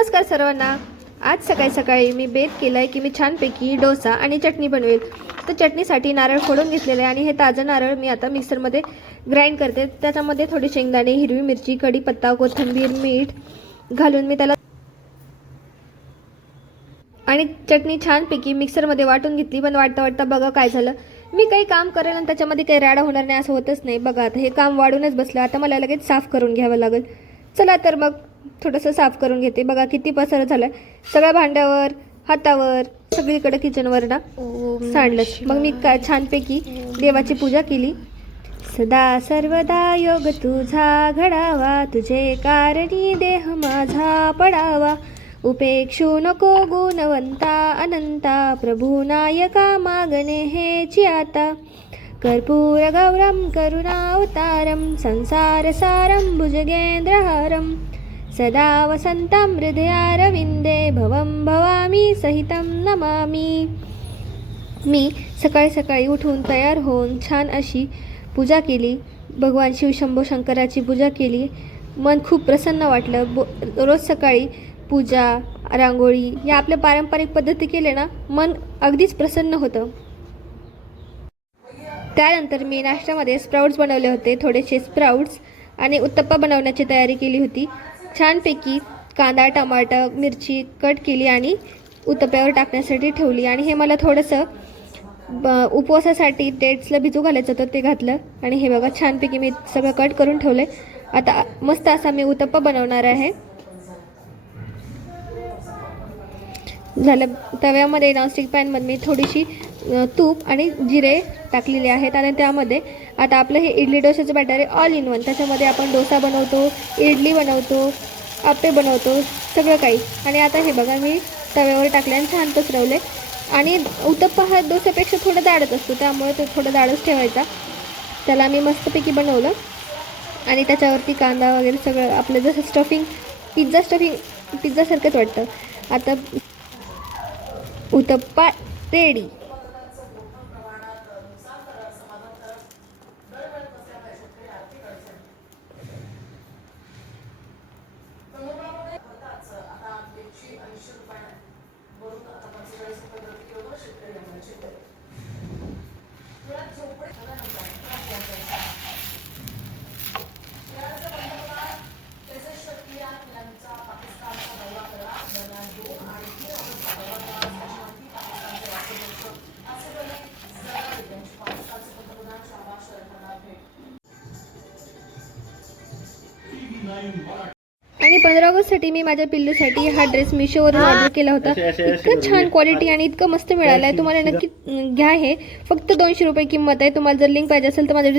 नमस्कार सर्वांना. आज सकाळी सकाळी मी बेत केलं आहे की मी छानपैकी डोसा आणि चटणी बनवेल. तर चटणीसाठी नारळ फोडून घेतलेले आहे आणि हे ताजं नारळ मी आता मिक्सरमध्ये ग्राइंड करते. त्याच्यामध्ये थोडी शेंगदाणे हिरवी मिरची कढीपत्ता कोथिंबीर मीठ घालून मी त्याला आणि चटणी छानपैकी मिक्सरमध्ये वाटून घेतली. पण वाटता वाटता बघा काय झालं. मी काही काम करेल आणि त्याच्यामध्ये काही राडा होणार नाही असं होतच नाही. बघा आता हे काम वाढूनच बसलं. आता मला लगेच साफ करून घ्यावं लागेल. चला तर मग. थोडंसं साफ करून घेते. बघा किती पसार झालं सगळ्या भांड्यावर हातावर सगळीकडे किचनवर ना सांडलं. मग मी का छानपैकी देवाची पूजा केली. सदा सर्वदा योग तुझा घडावा तुझे कारणी देह माझा पडावा. उपेक्षू नको गुणवंता अनंता प्रभू नायका मागणे हेची आता. कर्पूर गौरम करुणावतारम संसार सारम भुजगेंद्रहारम सदा वसन्तं हृदयारविंदे भवं भवामी सहितं नमामि। मी सकाळी सकाळी उठून तयार होऊन छान अशी पूजा केली. भगवान शिवशंभो शंकराची पूजा केली. मन खूप प्रसन्न वाटलं. बो रोज सकाळी पूजा रांगोळी या आपल्या पारंपरिक पद्धती केले ना मन अगदीच प्रसन्न होतं. त्यानंतर मी नाश्त्यामध्ये स्प्राउट्स बनवले होते. थोडेसे स्प्राउट्स आणि उत्तप्पा बनवण्याची तयारी केली होती. छानपैकी कांदा टमाटर मिरची कट केली आणि उत्तप्प्यावर टाकण्यासाठी ठेवली. आणि हे मला थोडंसं ब उपवासासाठी डेट्सला भिजू घालायचं होतं ते घातलं. आणि हे बघा छानपैकी मी सगळं कट करून ठेवलं आता मस्त असा मी उत्तप्पा बनवणार आहे. झालं. तव्यामध्ये नॉनस्टिक पॅनमध्ये मी थोडीशी तूप आणि जिरे टाकलेले आहेत आणि त्यामध्ये आता आपलं हे इडली डोशाचं बॅटर आहे ऑल इन वन त्याच्यामध्ये आपण डोसा बनवतो इडली बनवतो आप्पे बनवतो सगळं काही. आणि आता हे बघा मी तव्यावर टाकले आणि छान पसरवले. आणि उत्तप्पा हा डोसापेक्षा थोडं दाडत असतो त्यामुळे तो थोडं दाडच ठेवायचा. त्याला आम्ही मस्तपैकी बनवलं. आणि त्याच्यावरती कांदा वगैरे सगळं आपलं जसं स्टफिंग पिझ्झा स्टफिंग पिझ्झासारखंच वाटतं. आता उतप्पा रेडी आणि पंधरा ऑगस्टसाठी मी माझ्या पिल्लूसाठी हा ड्रेस मिशोवरून ऑर्डर केला होता. इतकं छान क्वालिटी आणि इतकं मस्त मिळालं आहे तुम्हाला नक्की घ्या हे. फक्त दोनशे रुपये किंमत आहे. तुम्हाला जर लिंक पाहिजे असेल तर माझ्या